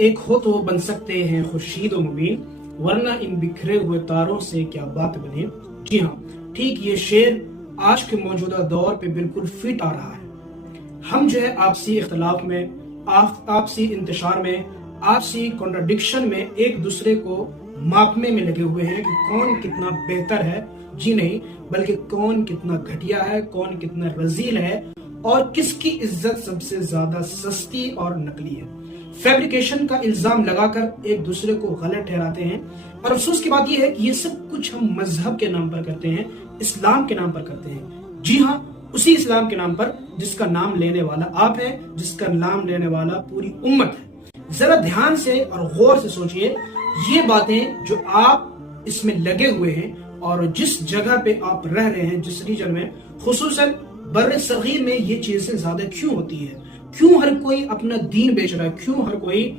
ایک ہو تو بن سکتے ہیں خورشید و مبین، ورنہ ان بکھرے ہوئے تاروں سے کیا بات بنے۔ جی ہاں، ٹھیک یہ شعر آج کے موجودہ دور پہ بالکل فٹ آ رہا ہے۔ ہم جو ہے آپسی اختلاف میں، آپسی انتشار میں، آپسی کنٹراڈکشن میں ایک دوسرے کو ماپنے میں لگے ہوئے ہیں کہ کون کتنا بہتر ہے، جی نہیں بلکہ کون کتنا گھٹیا ہے، کون کتنا رذیل ہے، اور کس کی عزت سب سے زیادہ سستی اور نقلی ہے۔ فیبریکیشن کا الزام لگا کر ایک دوسرے کو غلط ٹھہراتے ہیں، اور افسوس کی بات یہ ہے کہ یہ سب کچھ ہم مذہب کے نام پر کرتے ہیں، اسلام کے نام پر کرتے ہیں۔ جی ہاں، اسی اسلام کے نام پر جس کا نام لینے والا آپ ہے، جس کا نام لینے والا پوری امت ہے۔ ذرا دھیان سے اور غور سے سوچئے، یہ باتیں جو آپ اس میں لگے ہوئے ہیں اور جس جگہ پہ آپ رہ رہے ہیں، جس ریجن میں، خصوصاً بر صغیر میں یہ چیزیں زیادہ کیوں ہوتی ہے؟ کیوں ہر کوئی اپنا دین بیچ رہا ہے؟ کیوں ہر کوئی